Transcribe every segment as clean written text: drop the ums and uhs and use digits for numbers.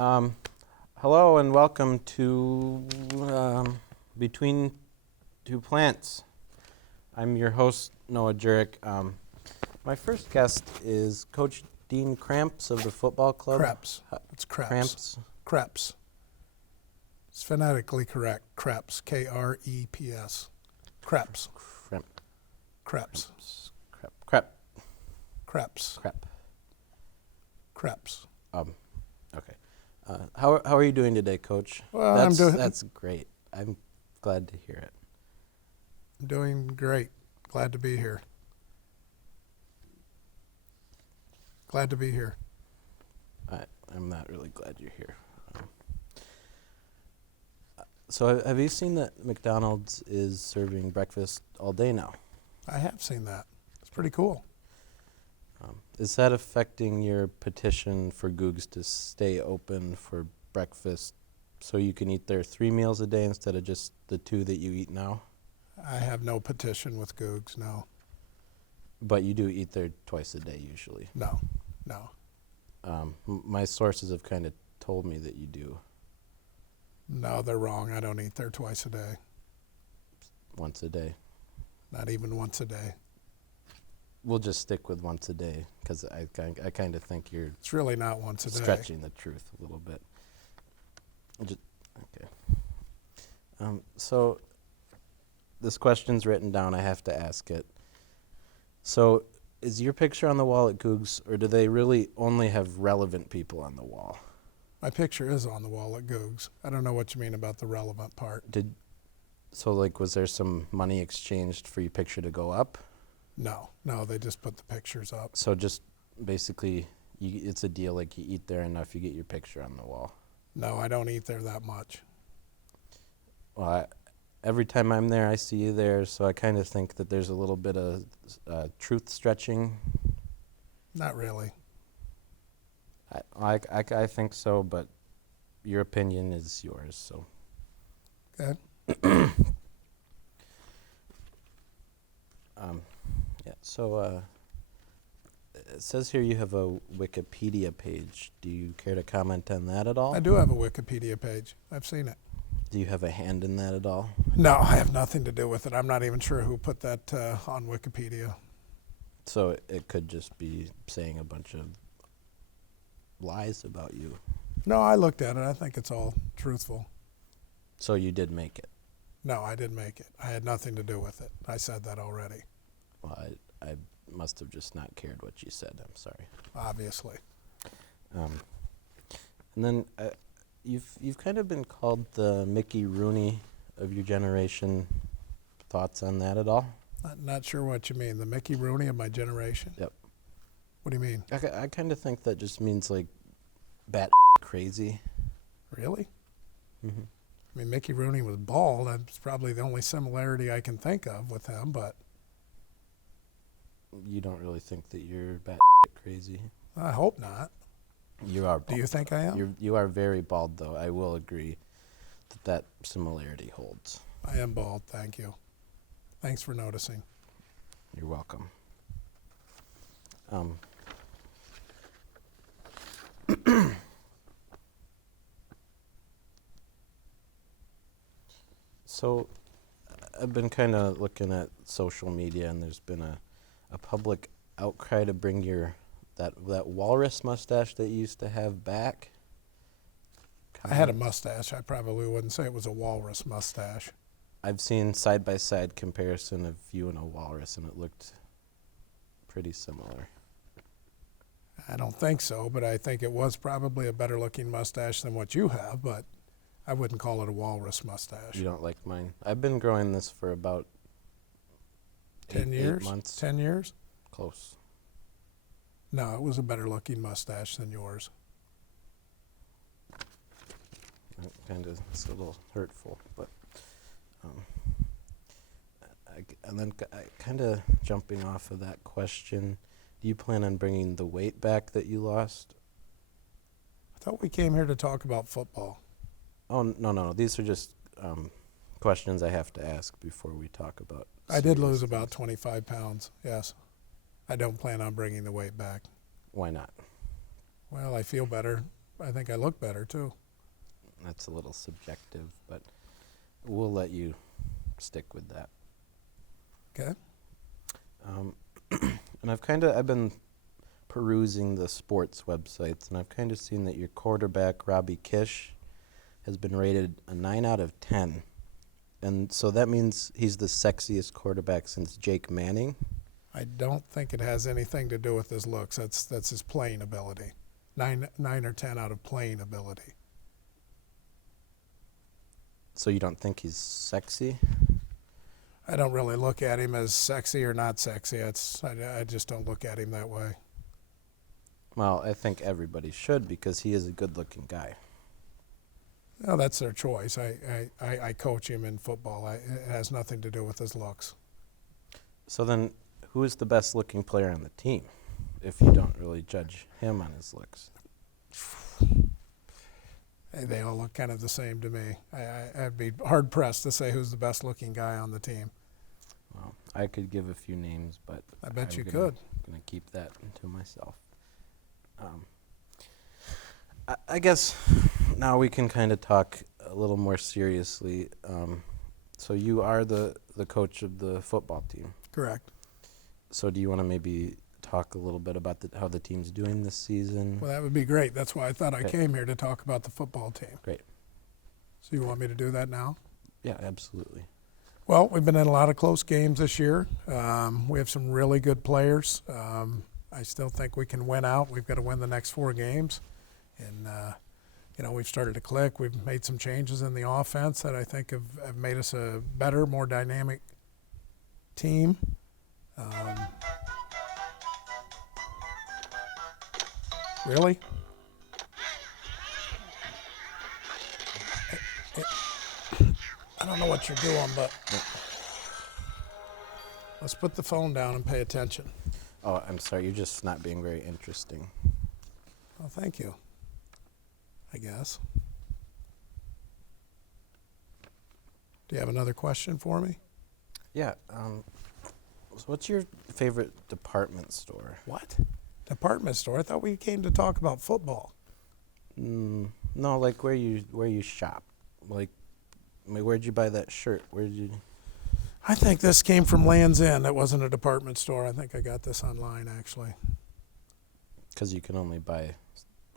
Um, Hello and welcome to Between Two Plants. I'm your host, Noah Jurik. My first guest is Coach Dean Kreps of the football club. Kreps. It's Kreps. Kreps. Kreps. It's phonetically correct. Kreps. K-R-E-P-S. Kreps. Krep. Kreps. Krep. Kreps. Krep. Kreps. Okay. How are you doing today, Coach? Well, That's great. I'm glad to hear it. I'm doing great. Glad to be here. Glad to be here. I'm not really glad you're here. So have you seen that McDonald's is serving breakfast all day now? I have seen that. It's pretty cool. Is that affecting your petition for Googs to stay open for breakfast so you can eat there 3 meals a day instead of just the 2 that you eat now? I have no petition with Googs, no. But you do eat there twice a day usually. No. My sources have kind of told me that you do. No, they're wrong. I don't eat there twice a day. Once a day. Not even once a day. We'll just stick with once a day because I kind of think you're It's really not once a day. stretching the truth a little bit. Okay. So this question's written down. I have to ask it. So is your picture on the wall at Googs, or do they really only have relevant people on the wall? My picture is on the wall at Googs. I don't know what you mean about the relevant part. Was there some money exchanged for your picture to go up? No, they just put the pictures up. So just basically, it's a deal like you eat there enough, you get your picture on the wall. No, I don't eat there that much. Well, every time I'm there, I see you there, so I kind of think that there's a little bit of truth stretching. Not really. I think so, but your opinion is yours. So. Okay. Yeah. So it says here you have a Wikipedia page. Do you care to comment on that at all? I do have a Wikipedia page. I've seen it. Do you have a hand in that at all? No, I have nothing to do with it. I'm not even sure who put that on Wikipedia. So it could just be saying a bunch of lies about you. No, I looked at it. I think it's all truthful. So you did make it? No, I didn't make it. I had nothing to do with it. I said that already. Well, I must have just not cared what you said. I'm sorry. Obviously. And then you've kind of been called the Mickey Rooney of your generation. Thoughts on that at all? Not sure what you mean. The Mickey Rooney of my generation? Yep. What do you mean? I kind of think that just means like bat crazy. Really? Mm-hmm. I mean, Mickey Rooney was bald. That's probably the only similarity I can think of with him, but You don't really think that you're bat crazy? I hope not. You are bald. Do you think I am? You are very bald, though. I will agree that similarity holds. I am bald, thank you. Thanks for noticing. You're welcome. So I've been kind of looking at social media, and there's been a public outcry to bring that walrus mustache that you used to have back. I had a mustache. I probably wouldn't say it was a walrus mustache. I've seen side-by-side comparison of you and a walrus, and it looked pretty similar. I don't think so, but I think it was probably a better looking mustache than what you have, but I wouldn't call it a walrus mustache. You don't like mine? I've been growing this for about 10 years? 8 months. 10 years? Close. No, it was a better looking mustache than yours. It's a little hurtful, but and then kind of jumping off of that question, do you plan on bringing the weight back that you lost? I thought we came here to talk about football. Oh, no. These are just questions I have to ask before we talk about. I did lose serious about things. 25 pounds, yes. I don't plan on bringing the weight back. Why not? Well, I feel better. I think I look better too. That's a little subjective, but we'll let you stick with that. Okay. And I've been perusing the sports websites, and I've kind of seen that your quarterback, Robbie Kish, has been rated a 9 out of 10. And so that means he's the sexiest quarterback since Jake Manning. I don't think it has anything to do with his looks. That's his playing ability. 9 or 10 out of playing ability. So you don't think he's sexy? I don't really look at him as sexy or not sexy. I just don't look at him that way. Well, I think everybody should because he is a good-looking guy. No, that's their choice. I coach him in football. It has nothing to do with his looks. So then, who is the best-looking player on the team, if you don't really judge him on his looks? Hey, they all look kind of the same to me. I'd be hard-pressed to say who's the best-looking guy on the team. Well, I could give a few names, but I bet you could. I'm going to keep that to myself. I guess now we can kind of talk a little more seriously. So you are the coach of the football team. Correct. So do you want to maybe talk a little bit about how the team's doing this season? Well, that would be great. That's why I thought I Okay. came here to talk about the football team. Great. So you want me to do that now? Yeah, absolutely. Well, we've been in a lot of close games this year. We have some really good players. I still think we can win out. We've got to win the next 4 games. And, we've started to click. We've made some changes in the offense that I think have made us a better, more dynamic team. Really? I don't know what you're doing, but let's put the phone down and pay attention. Oh, I'm sorry. You're just not being very interesting. Well, thank you, I guess. Do you have another question for me? Yeah. So what's your favorite department store? What? Department store? I thought we came to talk about football. No, like where you shop. Like, where'd you buy that shirt? Where'd you? I think this came from Land's End. It wasn't a department store. I think I got this online, actually. Because you can only buy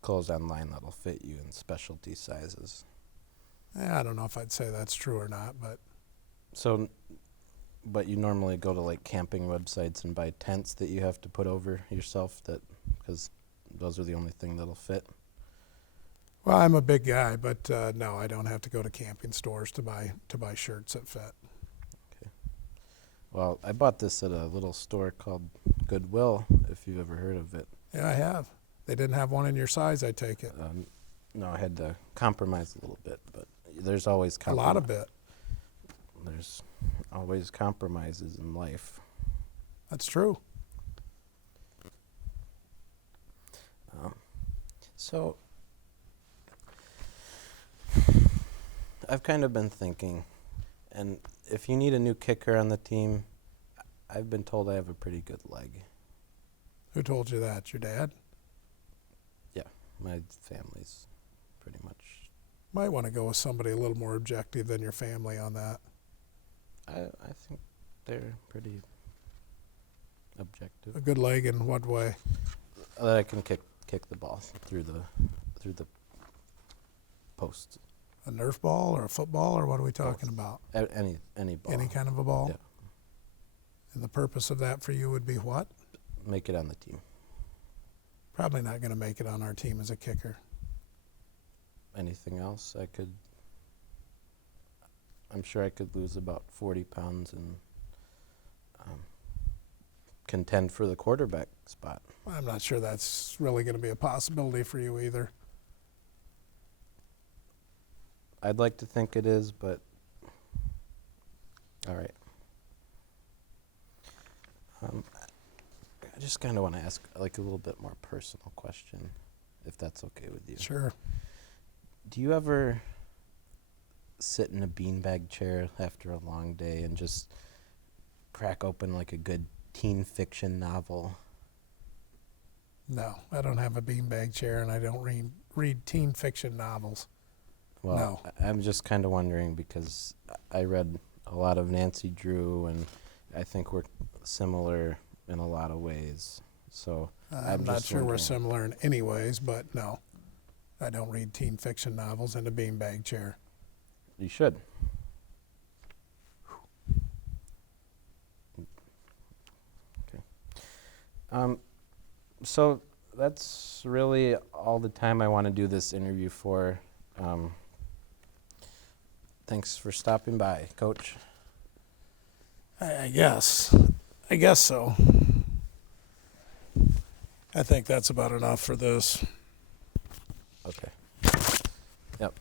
clothes online that'll fit you in specialty sizes. I don't know if I'd say that's true or not, but So, but you normally go to like camping websites and buy tents that you have to put over yourself because those are the only thing that'll fit. well, I'm a big guy, but no, I don't have to go to camping stores to buy shirts that fit. Well, I bought this at a little store called Goodwill, if you've ever heard of it. Yeah, I have. They didn't have one in your size, I take it. No, I had to compromise a little bit, but there's always A lot of it. There's always compromises in life. That's true. So I've kind of been thinking, and if you need a new kicker on the team, I've been told I have a pretty good leg. Who told you that? Your dad? Yeah, my family's pretty much. Might want to go with somebody a little more objective than your family on that. I think they're pretty objective. A good leg in what way? That I can kick the ball through the post. A Nerf ball or a football, or what are we talking about? Any ball. Any kind of a ball? Yeah. And the purpose of that for you would be what? Make it on the team. Probably not going to make it on our team as a kicker. Anything else I'm sure I could lose about 40 pounds and contend for the quarterback spot. I'm not sure that's really going to be a possibility for you either. I'd like to think it is, but all right. I just kind of want to ask like a little bit more personal question, if that's okay with you. Sure. Do you ever sit in a beanbag chair after a long day and just crack open like a good teen fiction novel? No, I don't have a beanbag chair, and I don't read teen fiction novels. Well, No. I'm just kind of wondering because I read a lot of Nancy Drew, and I think we're similar in a lot of ways. So I'm not just sure we're wondering. similar in any ways, but no, I don't read teen fiction novels in a beanbag chair. You should. Okay. So that's really all the time I want to do this interview for. Thanks for stopping by, Coach. I guess. I guess so. I think that's about enough for this. Okay. Yep.